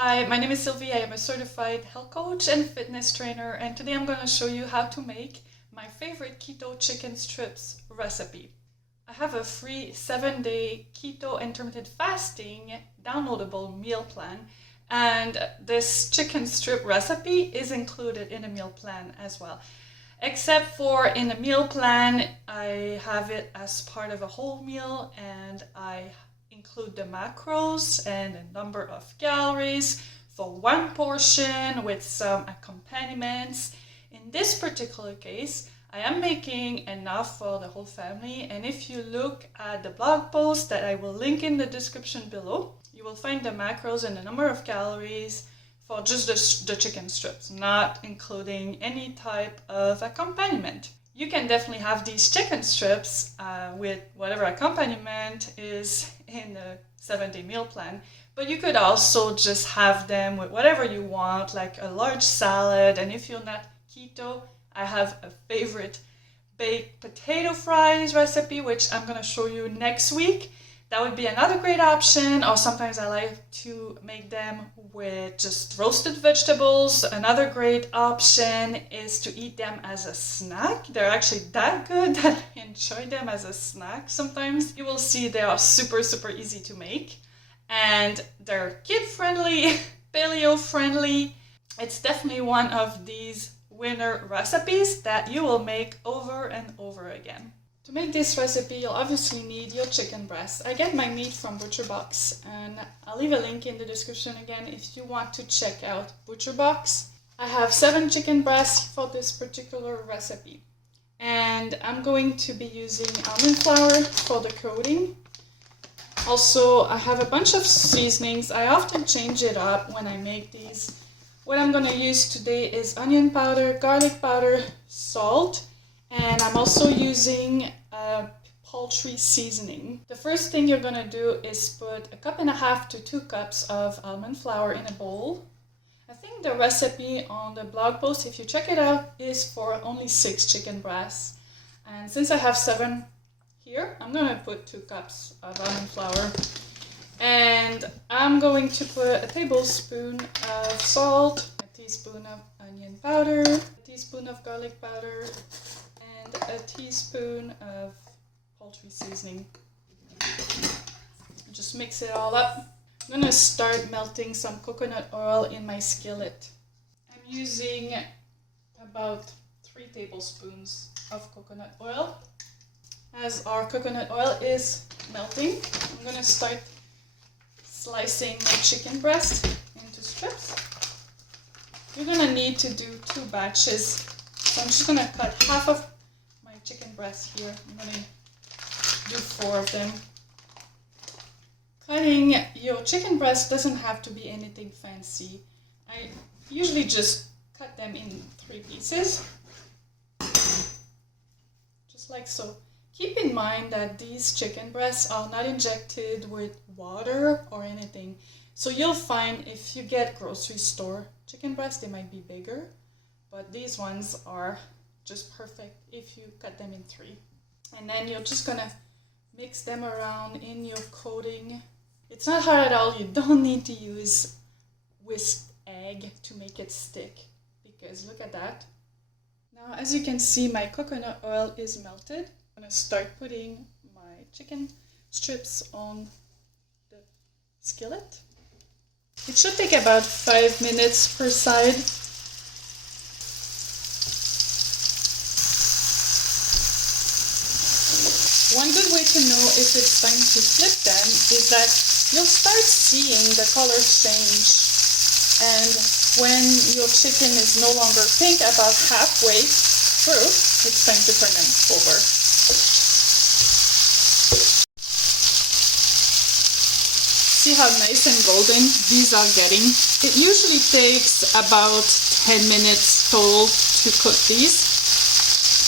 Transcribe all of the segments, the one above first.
Hi, my name is Sylvie. I am a certified health coach and fitness trainer, and today I'm going to show you how to make my favorite keto chicken strips recipe. I have a free 7-day keto intermittent fasting downloadable meal plan, and this chicken strip recipe is included in the meal plan as well. Except for in the meal plan, I have it as part of a whole meal, and I include the macros and the number of calories for one portion with some accompaniments. In this particular case, I am making enough for the whole family, and if you look at the blog post that I will link in the description below, you will find the macros and the number of calories for just the chicken strips, not including any type of accompaniment. You can definitely have these chicken strips with whatever accompaniment is in the 7-day meal plan, but you could also just have them with whatever you want, like a large salad. And if you're not keto, I have a favorite baked potato fries recipe, which I'm going to show you next week. That would be another great option, or sometimes I like to make them with just roasted vegetables. Another great option is to eat them as a snack. They're actually that good that I enjoy them as a snack sometimes. You will see they are super easy to make, and they're kid-friendly, paleo-friendly. It's definitely one of these winner recipes that you will make over and over again. To make this recipe, you'll obviously need your chicken breast. I get my meat from ButcherBox, and I'll leave a link in the description again if you want to check out ButcherBox. I have 7 chicken breasts for this particular recipe, and I'm going to be using almond flour for the coating. Also, I have a bunch of seasonings. I often change it up when I make these. What I'm going to use today is onion powder, garlic powder, salt, and I'm also using poultry seasoning. The first thing you're gonna do is put 1.5 cups to 2 cups of almond flour in a bowl. I think the recipe on the blog post, if you check it out, is for only 6 chicken breasts. And since I have 7 here, I'm gonna put 2 cups of almond flour. And I'm going to put a tablespoon of salt, a teaspoon of onion powder, a teaspoon of garlic powder, and a teaspoon of poultry seasoning. Just mix it all up. I'm gonna start melting some coconut oil in my skillet. I'm using about 3 tablespoons of coconut oil. As our coconut oil is melting, I'm gonna start slicing my chicken breast into strips. You're gonna need to do 2 batches. So I'm just gonna cut half of my chicken breast here. I'm gonna do 4 of them. Cutting your chicken breast doesn't have to be anything fancy. I usually just cut them in 3 pieces, just like so. Keep in mind that these chicken breasts are not injected with water or anything. So you'll find if you get grocery store chicken breasts, they might be bigger, but these ones are just perfect if you cut them in 3. And then you're just gonna mix them around in your coating. It's not hard at all. You don't need to use whisked egg to make it stick, because look at that. Now, as you can see, my coconut oil is melted. I'm gonna start putting my chicken strips on the skillet. It should take about 5 minutes per side. One good way to know if it's time to flip them is that you'll start seeing the color change. And when your chicken is no longer pink about halfway through, it's time to turn them over. See how nice and golden these are getting? It usually takes about 10 minutes total to cook these,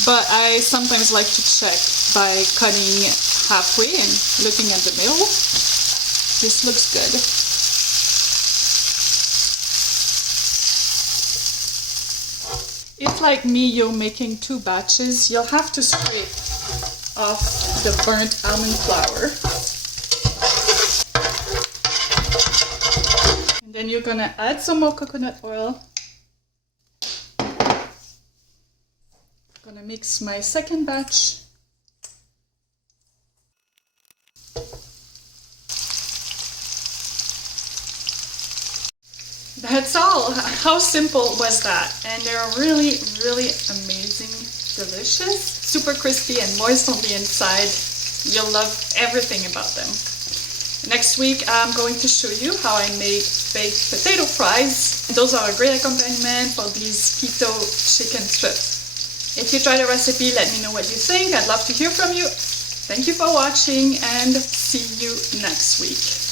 but I sometimes like to check by cutting halfway and looking at the middle. This looks good. If, like me, you're making 2 batches, you'll have to scrape off the burnt almond flour. Then you're gonna add some more coconut oil. Gonna mix my second batch. That's all. How simple was that? And they're really, really amazing, delicious, super crispy and moist on the inside. You'll love everything about them. Next week, I'm going to show you how I make baked potato fries. Those are a great accompaniment for these keto chicken strips. If you try the recipe, let me know what you think. I'd love to hear from you. Thank you for watching and see you next week.